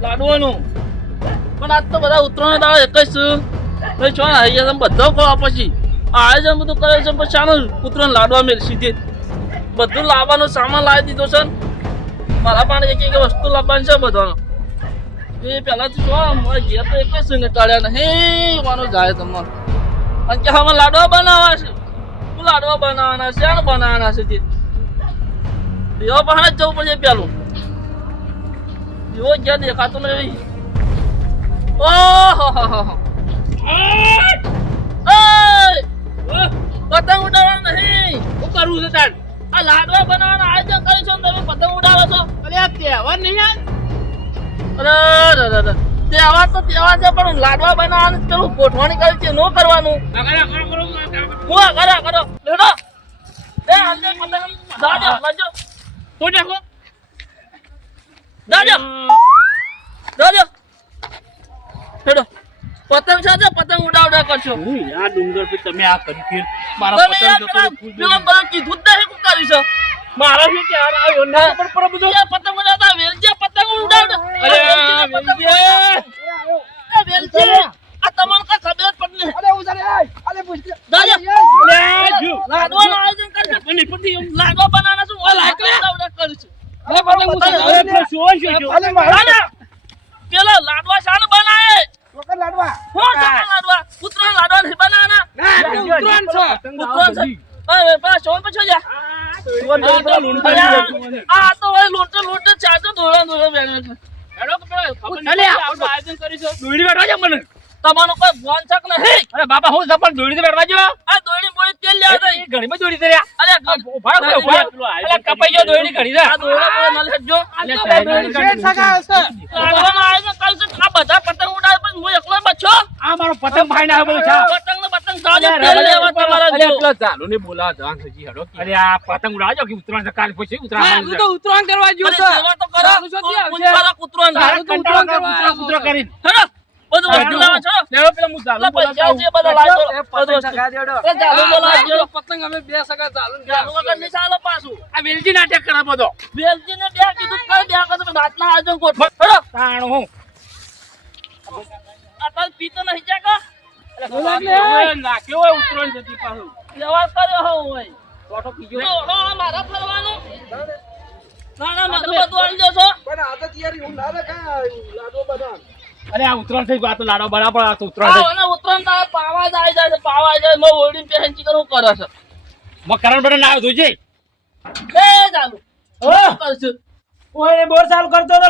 લાડવાનું પણ આજ તો બધા ઉત્તરાયણ દાડે એક જ ભાઈ છો આવી ગયા તમે બધા કહો પછી આયોજન બધું કરે છે પછી ચાલો ઉત્તરાયણ લાડવા મેળ સીધે બધું લાવવાનો સામાન લાવી દીધો છે મારા પાસે એક એક વસ્તુ લાવવાની છે બધાનો એ પહેલાથી જો મારા ઘેર તો એક જ ને કાઢ્યા નહીં વાનો જાય તમારે અને કે હવે લાડવા બનાવવા છે શું લાડવા બનાવવાના છે આને બનાવવાના છે તે દેવા પાસે જ જવું પડશે પેલું દેવો જ્યાં દેખાતો નહીં ઓહો પતંગ ઉડાડવા નહીં શું કરવું છે તાર આ લાડવા બનાવવાના આયોજન કરી છો તમે પતંગ ઉડાવો છો અરે આ તહેવાર નહીં અરે તહેવાર તો તહેવાર છે પણ લાડવા બનાવવાનું પેલું ગોઠવણી કરી છે નો કરવાનું કરો લેડો એ અંદર પતંગ દાજો લાજો તો દેખો દાજો હેડો પતંગ સાથે પતંગ ઉડાવડા કરશો આ ડુંગર પર તમે આ કરી ફેર મારા પતંગ પેલા બધા કીધું જ નહીં કું કરીશ મારા શું ક્યાં આવ્યો ના પણ પર બધું પતંગ ઉડાવતા વેલજે પતંગ ઉડાવડા અરે વેલજે આ તમને કા ખબર પડને અરે ઉજારે અરે પૂછ દાજો લે જો લાડવાનું આયોજન કરશે મને પતિ લાડવા બનાવવાના શું ઓલા ઉડાવડા કરીશું અરે પતંગ ઉડાવે શું અરે મારા પેલા લાડવા શાન બનાવે ચોકર લાડવા હું લાડવા ઉતરાણ લાડવા નહીં બનાવવાના ઉતરાણ છે ઉતરાણ છે પેલા સોન પછી જા આ તો ઓય લોટો ચાટો દોડા બેઠા છે હેડો કે પેલા ખબર નહીં આપણે આયોજન કરીશું દોડી બેઠવા જા મને તમારો કોઈ ફોન છક નહીં અરે બાપા હું સપણ દોડી બેઠવા જો આ દોડી મોડી તેલ લેવા દે ઘણીમાં દોડી દે અરે ઉભા કપાઈ ગયો દોડી ઘડી દે આ દોડા પર નલ હેડજો શેઠ સગા હશે લાડવાનું આયોજન કરીશું આ બધા પતંગ ઉડાવે પણ હું એકલો બચ્ચો આ મારો પતંગ ભાઈ ના બોલો છે પતંગ ને પતંગ સાજે તેલ લેવા તમારા અરે પેલા ચાલુ ને બોલા જાન સજી હેડો અરે આ પતંગ ઉડાવજો કે ઉતરાણ કાલ પછી ઉતરાણ તો ઉતરાણ કરવા ગયો છે સેવા તો કરો કુંજવારા કૂતરોન ઉતરા કરીને હેડો બધું વસ્તુ લાવો છો લેવો પેલા હું ચાલુ પૈસા છે બધા લાવો પતંગ સગા દેડો એ ચાલુ બોલાવજો પતંગ અમે બે સગા ચાલુ ચાલુ વગર નહીં ચાલે પાછું આ વેલજી નાટક કરે બધો વેલજી ને બે કીધું કર બે કર રાતના આયોજન ગોઠવો હેડો તાણ હું આ તાર પીતો નહીં જાકા નાખ્યો હોય ઉતરાણ જતી પાછું વ્યવહાર કર્યો હો હોય ફોટો કીજો મારા ફરવાનું ના બધું આવી જશો પણ આ તો તૈયારી હું ના કા લાડો બધા અરે આ ઉતરાણ થઈ ગયો આ તો લાડો બરાબર આ તો ઉતરાણ થઈ અને ઉતરાણ તા પાવા જાય છે પાવા જાય મો ઓડીન પેહંચી કરું કરે છે મકરણ બને ના જોજે એ ચાલુ કરશું ઓય બોર ચાલુ કરતો તો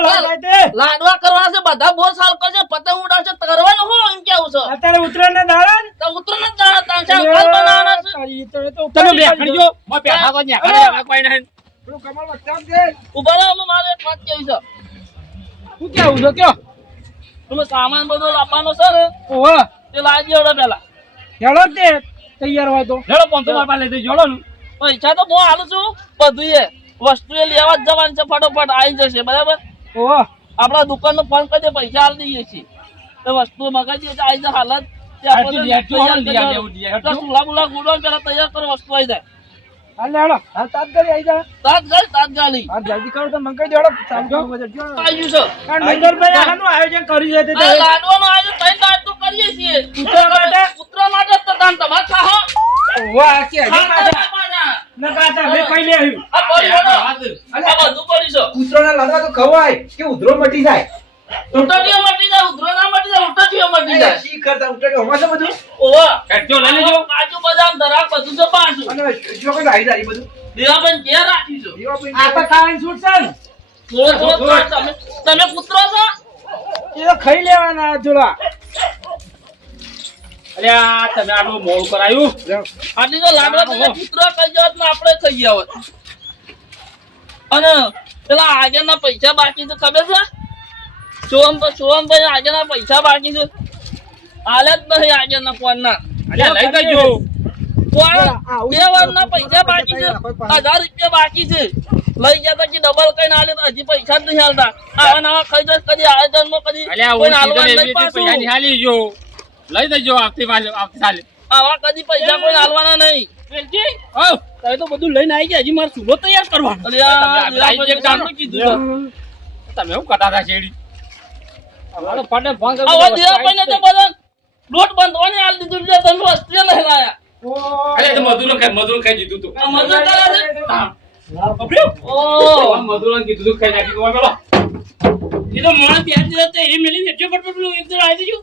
લાડવા કરવાના છે બધા બોર સાલ કરશે પતંગ ઉડાવશે કરવાનું હું એમ કેવું છે અત્યારે ઉતરાણ ના દાડા તો ઉતરાણ જ દાડા તાંચા કાલ બનાવવાના છે તમે બેઠજો મો બેઠા કો ન્યા કરે કોઈ નહીં પેલું કમળ વચ્ચા દે ઉભા રહો મારે એક વાત કેવી છે શું કેવું છે કયો તમે સામાન બધો લાવવાનો છે ને ઓહો તે લાવી દેવડો પેલા હેડો તે તૈયાર હોય તો હેડો પોંતો માર પાસે લઈ દે જોડો ને પૈસા તો હું હાલું છું બધું એ વસ્તુ એ લેવા જ જવાનું છે ફટોફટ આવી જશે બરાબર ઓહો આપડા દુકાન નો ફોન કરી દે પૈસા હાલ દઈએ છીએ તો વસ્તુ મગાવી દઈએ આવી જાય હાલત ચૂલા બુલા ગુડવા પેલા તૈયાર કરો વસ્તુ આવી જાય હાલ હેડો હાલ તાત્કાલિક આવી જા તાત્કાલિક હા જલ્દી કરો તો મંગાઈ દેડો ચાલજો આવી ગયું છે મંગલભાઈ આનું આયોજન કર્યું છે આ લાડવાનું આયોજન ત્રણ દાડ તો કરીએ છીએ કૂતરા માટે જ તો દાન તમારે ખાહો ઓહો આ કે ના કાતા મે કઈ લે આવ્યું આ પડી હેડો આ બધું પડી છે કૂતરોના લાડવા તો ખવાય કે ઉધરો મટી જાય ઉટટીઓ મટી જાય ઉધરો ના મટી જાય ઉટટીઓ મટી જાય શી કરતા ઉટડો હમણાં તો બધું ઓવા હેડજો લઈ લેજો કાજુ બદામ દરાક બધું છે પાછું અને જો કોઈ આવી જાય બધું દેવા પણ ઘેર રાખીશું આ તો ખાવાની છૂટ છે ને થોડો તમે કૂતરો છો એ તો ખાઈ લેવાના જોડા અરે આ તમે આટલું મોડું કરાયું આટલી તો લાડવા તમે કૂતરો ખાઈ જાવ તો આપણે ખાઈ ગયા હોત અને પેલા આગળના પૈસા બાકી છે ખબર છે સોહમભાઈ આગળના પૈસા બાકી છે હાલે જ નહીં આગળના ફોનના અરે લઈ દેજો બે વારના પૈસા બાકી છે 1000 રૂપિયા બાકી છે લઈ ગયા તા કે ડબલ કઈ ના લે તો હજી પૈસા જ નહીં હાલતા આવા નવા ખાઈ જાય કદી આયોજનમાં કદી કોઈ હાલવા નહીં પાછું પૈસા નિહાલી જો લઈ દેજો આવતી સાલે આવા કદી પૈસા કોઈ હાલવાના નહીં વેલજી તમે તો બધું લઈને આવી ગયા હજી મારે સુલો તૈયાર કરવાનો અરે યાર કીધું તમે હું કટાતા છેડી અમારો પાટે ફોન કરી આવા દેવા પણ તો બધા લોટ બાંધવાની હાલ દીધું છે તમે વસ્તી નહીં લાયા અરે તો મધુર ખાઈ દીધું તું આ મજૂર કરે છે હા ઓ મધુરન કીધું તું ખાઈ નાખી બોલો એ તો મોણ ત્યાં જ તે એ મેલી એટલો પટપટ એક દર આવી દીધું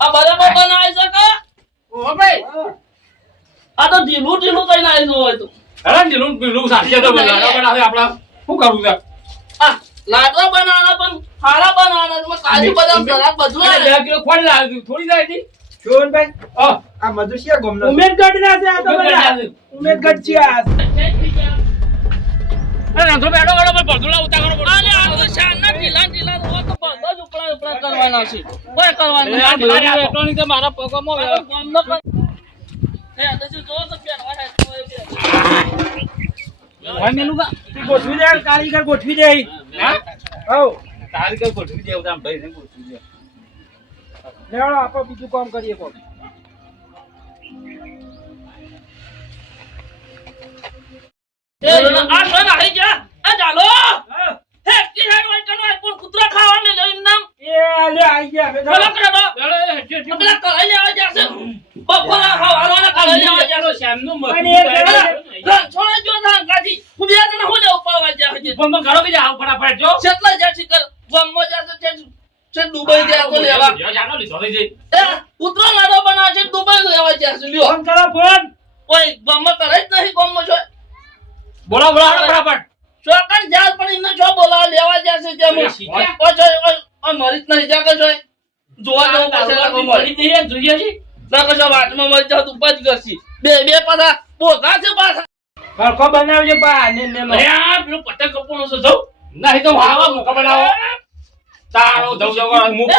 આ બરાબર બનાવી શકે ઓ ભાઈ આ તો ઢીલું ઢીલું કઈ નાખી હોય તો અરે ઢીલું સાચી તો બોલા પણ હવે આપડા શું કરવું છે આ લાડવા બનાવવાના પણ ખારા બનાવવાના તમે કાજુ બદામ સલાડ બધું અરે આવે 2 કિલો ખોડ લાવી થોડી જાય હતી શોનભાઈ હા આ મધુસિયા ગોમનો ઉમેદગઢ ના છે આ તો બધા ઉમેદગઢ છે આ અરે રંધો બેડો બેડો પર ભરદુલા ઉતારો પડે અરે આ તો શાનના ઢીલા ઢીલા હોય તો બધા જ ઉપડા ઉપડા કરવાના છે કોઈ કરવાનું આ નહીં મારી ઇલેક્ટ્રોનિક મારા પગમાં આ તો ગામનો કઈ એ આ તો જો તો પહેરવાના હોય મેલું કા ગોઠવી દે કારીગર ગોઠવી દે હા હવ તારી કઈ ગોઠવી દેવ તામ ભાઈ ને ગોઠવી દે લેવડો આપો બીજું કામ કરીએ કોક એ આ કોણ આવી ગયા આ ચાલો હે કી હેડ વાઈ કનો કોણ કૂતરા ખાવા મે લઈને નામ એ લે આઈ ગયા બે ચાલો કરો બેડો પેલા કરાઈ લેવા જશે બપોરા ખાવાના કરાઈ લેવા જશે શ્યામનું પણ એ છોડે જો ના કાજી કુબિયા તને હું લેવ પડવા જાય છે પણ ઘરો કે જાવ ફટાફટ જો કેટલા જાય છે કર ગમો જશે છે દુબઈ જાય તો લેવા જાનો લીધો લઈ જઈ એ કૂતરો લાડો બનાવે છે દુબઈ લેવા જશે લ્યો ફોન કરો ફોન કોઈ ગમો કરે જ નહીં ગમો છો બોલો ફટાફટ ચોકન જાલ પણ ઇને છો બોલાવા લેવા જશે તેમ ઓ મરી જ નહીં જાગે છો જોવા જવું પાસે લાગો મરી દઈએ જોઈએ છે લાગો છો વાટમાં મરી જાવ તું પજ કરશી બે પાછા પોતા છે પાછા હરકો બનાવજે બા ને ને અરે આ પેલો પતંગ કપૂરનો છે જો નહીં તો હાવા મોકા બનાવો તારો દવ મુક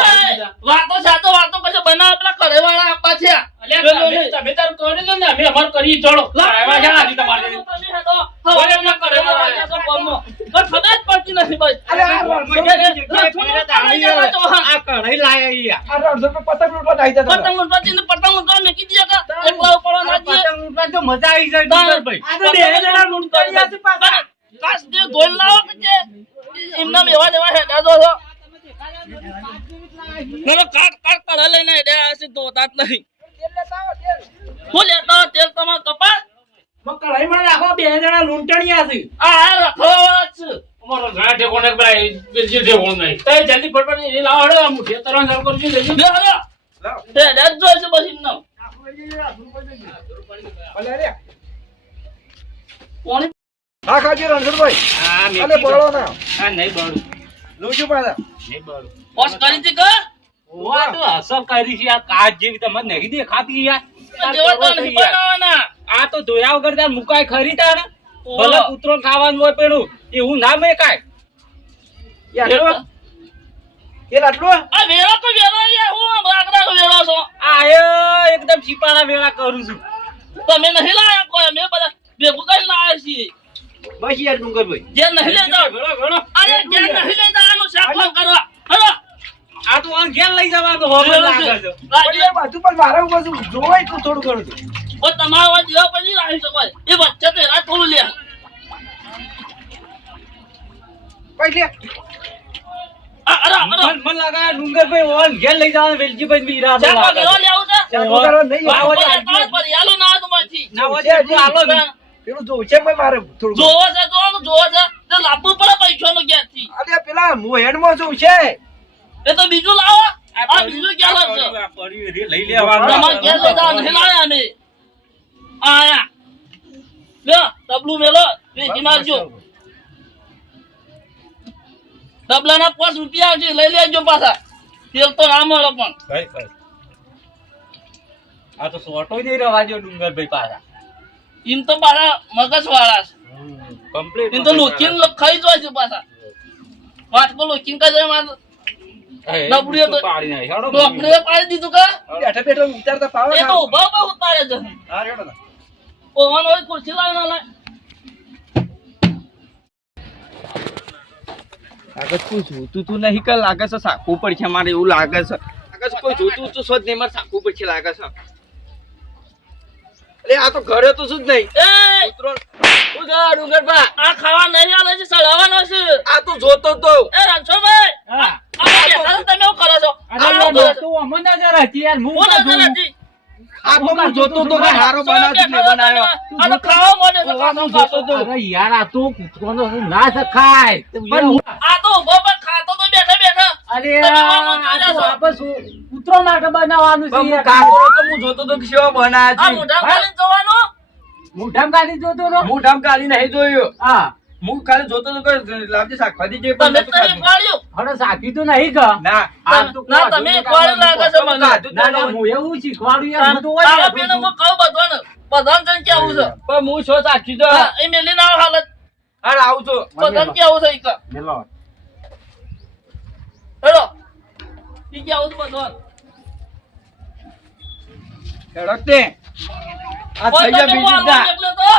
વાતો સાતો વાતો કશે બનાવ પેલા કરે વાળા આપા છે અલ્યા તમે તારું કરી લો ને અમે અમાર કરી ચડો લાવા જા આજી તમારે તમે હેડો હવે એમના કરે વાળા તો કોમો પણ ખબર જ પડતી નથી ભાઈ અરે આ કઢાઈ લાયા આ રડો પે પતંગ લૂટવા આવી જતા પતંગ લૂંટવા મેકી દીયા કા એકલા ઉપર ના દીએ પતંગ લૂંટવા તો મજા આવી જાય ભાઈ આ તો બે જણા લૂંટવા છે પાછા કાસ દે ગોલ લાવો કે એમના મેવા દેવા હેડા જો નલો કાટ કરે લઈને હેડા છે તો તાત નહીં હું લેતા તેલ તમાર કપાળ કઢાઈ માં રાખો બે જણા લૂંટણિયા છે આ રખવા છે અમારો ઘણા ઠેકોને ભાઈ બેસી ઠેકોણ નહીં તો જલ્દી ફટફટ એ લાવો હડો આ મુઠે તરન સર કરજો લેજો લે હલો તે હેડા જો છે બસ ઇન્નો અલે રે કોણ હા ખાજી રણછોડભાઈ હા અલે બોલો ના હા નહીં બળું લૂજો પાછા નહીં બળું પોસ કરી હતી કે ઓવા તો અસર કરી છે આ કાચ જેવી તમને નહીં દેખાતી યાર જેવા તો નહીં બનાવવાના આ તો ધોયા વગર તાર મુકાય ખરી તાર ભલે કૂતરો ખાવાનું હોય પેલું એવું ના મેકાય યાર એ આટલું આ વેળો તો વેળો યાર હું બાગડા વેળો છો આ એકદમ છીપારા વેળા કરું છું તમે નહીં લાયા કોઈ અમે બધા ભેગું કરી લાયા છીએ બસ યાર ડુંગરભાઈ જે નહીં લેતા ભેળો ભેળો અરે જે નહીં લેતા આનું શાક કરવા હલો આ તો આન ઘેર લઈ જવા તો હોમે લાગે છે પણ એ બધું પણ મારા ઉપર જોવાય તો થોડું ઘણું તો ઓ તમારો વાત જેવા પછી રાખી શકો એ વચ્ચે તો એના થોડું લે ભાઈ લે અરે મન લાગે ડુંગરભાઈ ઓન ઘેર લઈ જવા વેલજીભાઈ બી ઈરાદો શાક લાગે લેવા લેવું છે ચાલો કરો નહીં વાવ હોય. વાવ. પર યાલો ના તો માંથી ના હોય તો હાલો ને. પેલું જોવું છે ભાઈ મારે થોડું જોવો છે તો લાવવું પડે પૈસાનો ક્યાંથી અરે પેલા મોહેડમાં જોવું છે એ તો બીજું લાવો આ બીજું ક્યાં લાવશે આ પડ્યું રે લઈ લેવાનું તમારે ક્યાં લેતા નહીં લાવ્યા અમે આયા લે ડબલું મેલો વેચી મારજો ડબલાના 5 રૂપિયા આવશે લઈ લેજો પાછા તેલ તો ના મળે પણ ભાઈ ભાઈ આ તો સોટો નહીં રવા દો ડુંગરભાઈ પાછા એમ તો પાછા મગજ વાળા છે કમ્પ્લીટ એમ તો લોચીન ખાઈ જાય છે પાછા વાટકો લોચીન ખાઈ જાય મારે નબળીઓ તો પાડી નાખી હેડો ડોકરીએ પાડી દીધું કા બેઠા બેઠા ઉતારતા પાવે એ તો ઉભા ઉભા ઉતારે છે હા રેડો ના ઓવાનો હોય ખુરશી લાવે ના લાવે આગળ કોઈ જોતું તું નહીં કે લાગે છે સાકવું પડશે મારે એવું લાગે છે આગળ કોઈ જોતું તો શોધ નહીં મારે સાકવું પડશે લાગે છે અરે આ તો ઘરે તો શું જ નહીં એ ઉધા ડુંગરબા આ ખાવા નહીં આલે છે સડાવવાનો છે આ તો જોતો તો એ રણછોડભાઈ હા આ બેઠા છો તમે એવું કરો છો અરે આવું યાર, કરો છો. તું અમને નજર હતી યાર હું હું કાઢું. નજર હતી. આ તો હું જોતો તો કે હારો છો બનાવ્યો છે, બેઠા છો બનાવ્યો. તમે. આ તો ખાવા માંડ્યો છો, ખાવા જોતો તો. અરે યાર આ તો કૂતરોનો ના શકાય પણ આ તો ઉભો પણ ખાતો તો બેઠા બેઠા અરે તમે આમાં આ તો જોયા છો. આપણે શું કૂતરો માટે બનાવવાનું પણ છે હું કાકો તો હું જોતો તો કે કેવો બનાવ્યો આ છે. મોઢા ખાલી જવાનો મોઢામાં કાઢી જોતો તો હું ઢામ કાલી નહીં જોયો. હા હું ખાલી જોતો તો કે લાવજે શાકભાજી જે પણ તમે નતું તો ખાધું. વાળ્યું હવે સાચી તો નહીં કા ના આ તો ના તમે વાળ્યું લાગે છે મને ખાધું જ ના ના ના હોય. હું એવું શીખવાડું યાર હું તો હોય ખાવા ને પીવાનું હું કહું બધાને બધાને જઈને કેવું છે પણ હું છો સાચી તો હા, એ મેલી ના હાલત હાલ આવું છો. બધાને કેવું છે ઈ કહો. મેલો. હેલો ઈ કેવું છે બધાને હેડક તે. આ કોઈ થઈ ગયા તમે બીજી વાળવા દા. મોકલ્યો તો?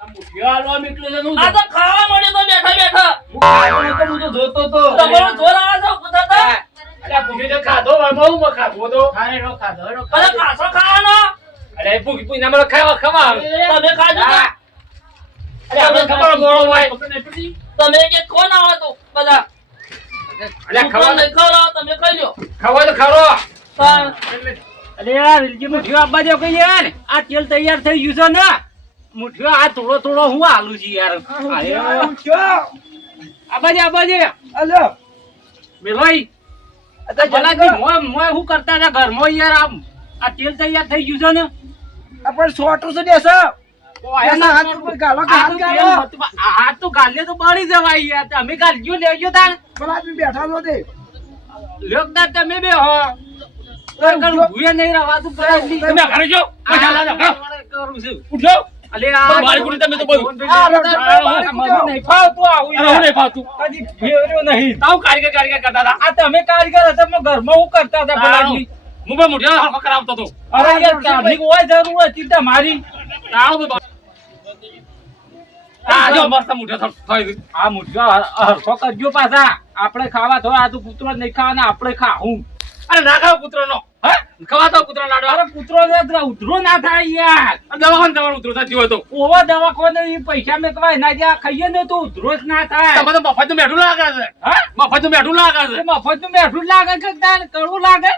આ મુઠિયા હાલવા નીકળ્યો છે, શું આ તો ખાવા મળ્યો તો બેઠા બેઠા હું તો જોતો તો. તમારો જોર આવે છે પૂછાતા અલ્યા પૂછ્યું તો ખાધો એમાં હું ખાધો તો ખાધો ખાધો અરે ખાસો ખાવાનો અરે પૂછી પૂછી ના ખાવા ખવા તમે ખાજો ને. અરે આપણે ખબર મોળો હોય તમે કે કોણ આવો તો બધા અલ્યા છોકરાને ખવા નહીં ખવડાવો, તમે ખાઈ લો ખવા તો ખરો તાણ. અરે યાર વિલજી મુઠ્ઠીઓ આપવા દો કે યાર આ તેલ તૈયાર થઈ ગયું છે ને મુઠ્ઠીઓ આ થોડો થોડો હું આલું છું યાર આપવા દે અલ્યો. મેલોઈ આ ભલાજી મોય હું કરતા હતા ઘરમાં યાર આ તેલ તૈયાર થઈ ગયું છે ને પણ છોટું છે દેસો. એના હાથ ઉપર ગાળો કે હાથ ગાળો. હાથ તો ગાલે તો બળી જવાય યાર તમે ગાલજો લેજો તાર પણ આદમી બેઠા નો તે. લોકદાર તમે બે હો ભૂએ નહીં રવાતું પડે તમે ઘરે જો પૈસા લાવો, ઘરો. કરું છું ઉઠો અલે આ મારી કુડી તમે તો બોલું. મને નહીં ફાવતું આવું અરે હું નહીં ફાવતું કદી ફેર્યો નહીં તાવ કારીગર કરતા હતા આ તમે કારીગર હતા પણ ઘરમાં હું કરતા હતા ભલાજી હું પણ મુઠિયા હરખો કરાવતો હતો અરે યાર તારની કોઈ જરૂર હતી તમારી તાવ તો આ જો મસ્ત મુઠિયા થઈ ગયું. આ મુઠ્ઠીઓ હરખો કરજો પાછા આપણે ખાવા તો આ તો કૂતરો નહીં ખાવાના આપણે ખાવું અરે ના ખાવ કૂતરોનો હે ખવા તો કૂતરો લાડવા અરે કૂતરો ને ઉધરો ના થાય યાર દવાખાને તમારું ઉતરો થતી હોય તો ઓવા દવાખાને ઈ પૈસા મેકવાય ના જ્યાં ખાઈએ ને તો ઉધરો જ ના થાય તમે તો મફત બેઠું લાગે છે હા મફત બેઠું લાગે છે મફત નું બેઠું જ લાગે છે તાન કડવું લાગે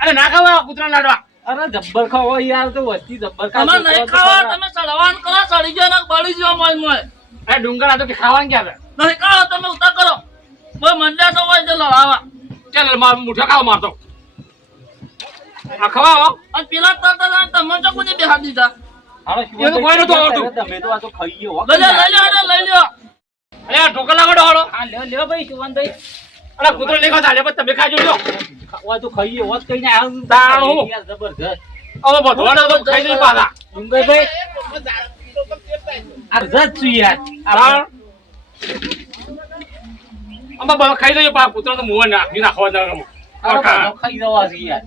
અરે ના ખાવા કૂતરા લાડવા અરે જબ્બર ખાવો યાર તો વસ્તી જબ્બર તમે નહીં ખાવા તમે સડવાન કરો સડી ગયો ને બળી ગયો મોય મોય અરે ડુંગર આ તો કે ખાવાનું ક્યાં છે નહીં ખાઓ તમે ઉતાર કરો કોઈ મંડ્યા તો હોય છે લડાવા ચાલ માર મુઠિયા ખાવા મારતો આ ખવા આવો અને પેલા તરતા તમે તો કોઈ બેહા દીધા એ તો કોઈ નતું આવડતું. તમે તો આ તો ખાઈએ હો લઈ લ્યો લઈ લ્યો અરે આ ઢોકળ લાગડો હાલો હા લ્યો લ્યો ભાઈ સુવનભાઈ અરે કૂતરો નહીં ખાતા લે તમે ખાજો લ્યો ખાવા તો ખાઈએ હોત કઈ ના તાણું. યાર જબરજસ્ત હવે બધવાના તો ખાઈ જઈ પાછા ડુંગરભાઈ આ રજ છું યાર તાણ. આમાં બધા ખાઈ જઈએ પાછા કૂતરો તો મુંહ નાખી નાખવા દે આ ખાઈ જવા છે યાર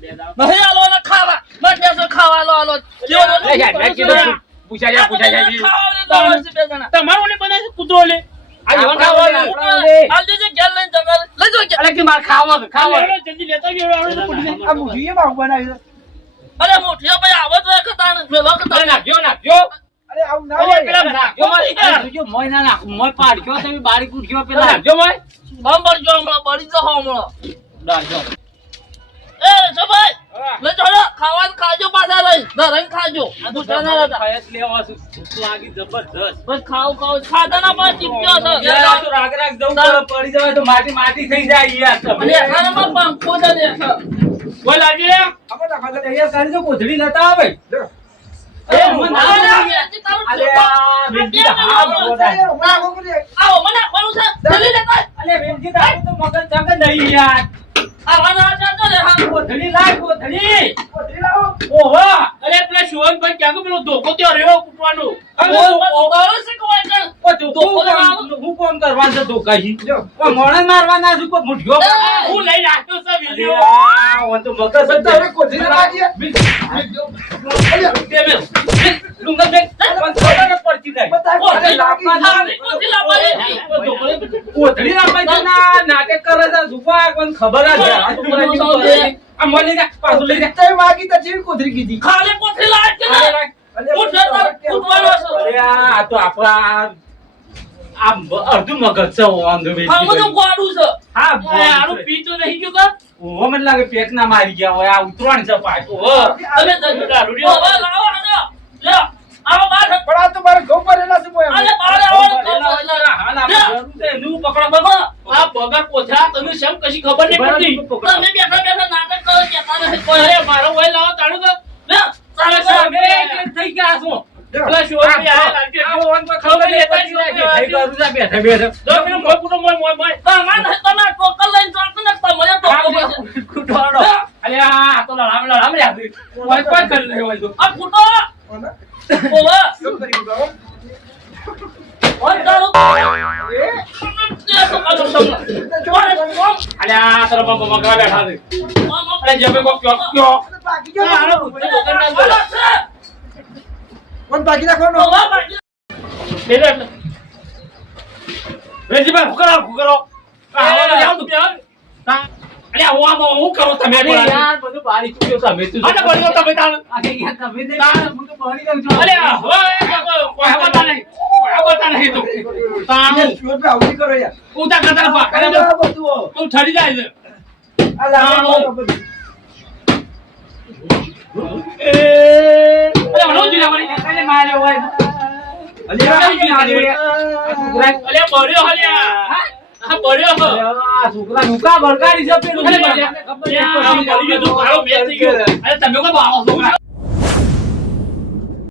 નહીં આલો ને ખાવા મંડ્યા તો ખાવા લો આલો લે યાર, મેં કીધું પૂછા જાય ખાવા બે જણા તમારું ને બનાવે છે કૂતરો લે આ જીવન ખાવાનું આલજો જે ઘેર લઈને જતા લઈ જો અરે કે માર ખાવા ખાવા જલ્દી લેતા આ મુઠીએ ભાવ બનાવ્યો. અરે મોઠિયા ભાઈ આવો તો એક તાણ મેલો કે અરે તાણ નાખ્યો નાખ્યો અરે આવું ના અરે હોય. પેલા નાખ્યો મારી આ જોજો મોય ના નાખ મોય પાડ્યો તમે બારી કૂટ્યો પેલા નાખ્યો મારી બમ્બર જો હમણાં બળી જહો હમણાં ડાજો એ જભાઈ લઈ જોડો ખાવાનું ખાજો પાછા લઈ ધરણ ખાજો આ દુસરા ના રહેતા ખાયત લેવા છું ભૂખ લાગી જબરજસ્ત બસ ખાવ ખાતા ના પણ ચીપ્યો છે યાર આ તો રાગ રાગ જવું પડે પડી જવાય તો માટી થઈ જાય યાર અને તમે એખાનામાં પંખો છે દેખો બોલ લાગી લે આપણે નાખવા દે. તૈયાર કરી દો કોથળી લેતા આવે એ મને ના લાગે. અલે આ વેલજી તો હાથ બોલાય. એ રોકડા રાખો કે આવો મને આપવાનું છે જલ્દી લેતા અલે વેલજી તારું તો મગજ જગ નહીં યાર આવવાના છે તો લે હા કોથળી લાય કોથળી કોથળી લાવો. ઓહો અરે પેલા શિવનભાઈ ક્યાં ગયો પેલો ધોકો ત્યાં રહ્યો કૂટવાનો હું કોમ કરવાનું છે ધોકાજી જો. મોણસ મારવાના છું કોઈ મુઠ્ઠીઓ હું લઈને આવ્યો છે અરે વિડિયો આ ઓન તો મગજ જ તમે કોથળી લાવવા દે. અલ્યા, ડુંગર બેન પણ ખબર જ પડતી નહીં બતાય કોથળી કોથળી રાખવા છે ના નાટક કરે છે સુપા કોણ ખબર જ છે આ તો કોથળી કરે છે. આ મોં લઈ જા પાછું લઈ જા તે માગી તો જેવી કોથળી કીધી. ખાલી કોથળી લાય કે અરે ના રાખ. ઉઠ જતા ઉઠવાનો છે અરે આ તો આપણા અડધું મગજ છે વાંધો બે આ બધું ગોડું છે હા આનું પીતો નહીં જો કા ઓહો મને લાગે પેટ ના મારી ગયા હોય આ ઉતરણ છે પાછો તમે દારૂડિયો. હવે લાવો આનો લ્યો આવો બહાર પણ આ તો મારે ઘઉં ભરેલા છે બોય અરે બહાર આવો ને કહો હાલ આપણે જરૂર છે એનું પકડો બગો આ બગર પોથા તમે શેમ કશી ખબર નહીં પડતી તમે બેઠા બેઠા નાટક કરો કેતા નથી કોઈ અરે મારો વય લાવો તાળું તો લે ચાલે સામે થઈ ગયા છો પેલા શોભી આ લાગ્યો આ ઓન કોઈ ખબર નહીં ખબર પડતી નહીં. થઈ ગયું છે બેઠા બેઠા જો પેલો મોય પૂરો મોય તમે ટોકલ લઈને ચાલતો ને તમને ટોકલ કુટવાડો અરે આ તો રામ રે કોઈ કોઈ કરી રહ્યો હોય તો આ ફૂટો ઓવા ઓન ચાલો તે તો કાલો તમને અરે આ તારા બાપા મગા બેઠા છે અરે જબે કો ક્યો બાકી જો આનો બુદ્ધિ વગર ના બોલે પણ બાકી રાખવાનો ઓવા બાકી બેરે રેજીભાઈ ફુકરો આવાનો જાવ તું અરે આવામાં હું કરો તમે યાર બધું બારી ચૂક્યો તમે તું અરે બળ્યો તમે તાણ અરે યાર તમે દે હું તો બળી દઉં છું અરે કોઈ બતા નહીં તું તાણ શોધ પે આવડી કરો યાર ઉતા કરતા પા કરે આ બધું તું ઠરી જાય છે આ લાવો બધું અરે મને જીરા મારી કાલે માર્યો હોય અલે બળ્યો હલ્યા આ બળ્યો હો આ છોકરા નુકા બળકારી છે પેલું અરે બળ્યો. ખબર આ બળી ગયો તો કાળો મેચ થઈ ગયો અરે તમે કો બાળો છો